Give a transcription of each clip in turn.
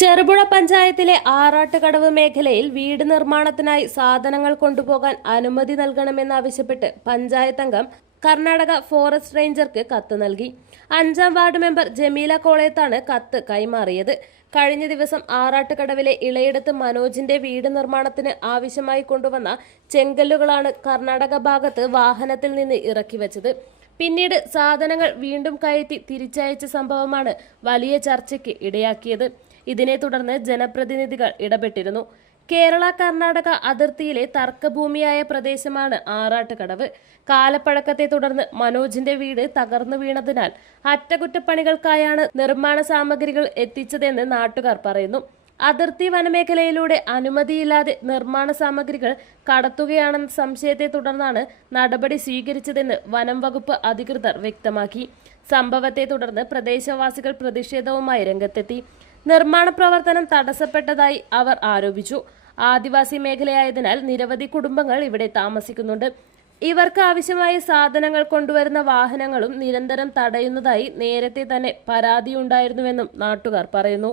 ചെറുപുഴ പഞ്ചായത്തിലെ ആറാട്ടുകടവ് മേഖലയിൽ വീട് നിർമ്മാണത്തിനായി സാധനങ്ങൾ കൊണ്ടുപോകാൻ അനുമതി നൽകണമെന്നാവശ്യപ്പെട്ട് പഞ്ചായത്ത് അംഗം കർണാടക ഫോറസ്റ്റ് റേഞ്ചർക്ക് കത്ത് നൽകി. 5-ാം വാർഡ് മെമ്പർ ജമീല കോളയത്താണ് കത്ത് കൈമാറിയത്. കഴിഞ്ഞ ദിവസം ആറാട്ടുകടവിലെ ഇളയിടത്ത് മനോജിന്റെ വീട് നിർമ്മാണത്തിന് ആവശ്യമായി കൊണ്ടുവന്ന ചെങ്കല്ലുകളാണ് കർണാടക ഭാഗത്ത് വാഹനത്തിൽ നിന്ന് ഇറക്കി വെച്ചത്. പിന്നീട് സാധനങ്ങൾ വീണ്ടും കയറ്റി തിരിച്ചയച്ച സംഭവമാണ് വലിയ ചർച്ചയ്ക്ക് ഇടയാക്കിയത്. ഇതിനെ തുടർന്ന് ജനപ്രതിനിധികൾ ഇടപെട്ടിരുന്നു. കേരള കർണാടക അതിർത്തിയിലെ തർക്കഭൂമിയായ പ്രദേശമാണ് ആറാട്ടുകടവ്. കാലപ്പഴക്കത്തെ തുടർന്ന് മനോജിന്റെ വീട് തകർന്നു വീണതിനാൽ അറ്റകുറ്റപ്പണികൾക്കായാണ് നിർമ്മാണ സാമഗ്രികൾ എത്തിച്ചതെന്ന് നാട്ടുകാർ പറയുന്നു. അതിർത്തി വനമേഖലയിലൂടെ അനുമതിയില്ലാതെ നിർമ്മാണ സാമഗ്രികൾ കടത്തുകയാണെന്ന സംശയത്തെ തുടർന്നാണ് നടപടി സ്വീകരിച്ചതെന്ന് വനം വകുപ്പ് അധികൃതർ വ്യക്തമാക്കി. സംഭവത്തെ തുടർന്ന് പ്രദേശവാസികൾ പ്രതിഷേധവുമായി രംഗത്തെത്തി. നിർമ്മാണ പ്രവർത്തനം തടസ്സപ്പെട്ടതായി അവർ ആരോപിച്ചു. ആദിവാസി മേഖലയായതിനാൽ നിരവധി കുടുംബങ്ങൾ ഇവിടെ താമസിക്കുന്നുണ്ട്. ഇവർക്ക് ആവശ്യമായ സാധനങ്ങൾ കൊണ്ടുവരുന്ന വാഹനങ്ങളും നിരന്തരം തടയുന്നതായി നേരത്തെ തന്നെ പരാതിയുണ്ടായിരുന്നുവെന്നും നാട്ടുകാർ പറയുന്നു.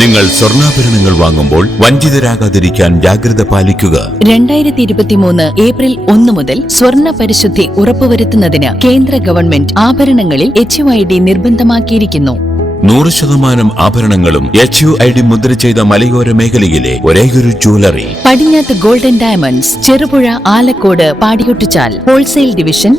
നിങ്ങൾ സ്വർണ്ണാഭരണങ്ങൾ വാങ്ങുമ്പോൾ വഞ്ചിതരാകാതിരിക്കാൻ ജാഗ്രത പാലിക്കുക. 2023 ഏപ്രിൽ 1 മുതൽ സ്വർണ്ണ പരിശുദ്ധി ഉറപ്പുവരുത്തുന്നതിന് കേന്ദ്ര ഗവൺമെന്റ് ആഭരണങ്ങളിൽ HUID നിർബന്ധമാക്കിയിരിക്കുന്നു. 100% ആഭരണങ്ങളും HUID മുദ്ര ചെയ്ത മലയോര മേഖലയിലെ ഒരേയൊരു ജ്വല്ലറി പടിഞ്ഞാത്ത് ഗോൾഡൻ ഡയമണ്ട്സ്, ചെറുപുഴ, ആലക്കോട്, പാടിയൊട്ടിച്ചാൽ ഹോൾസെയിൽ ഡിവിഷൻ,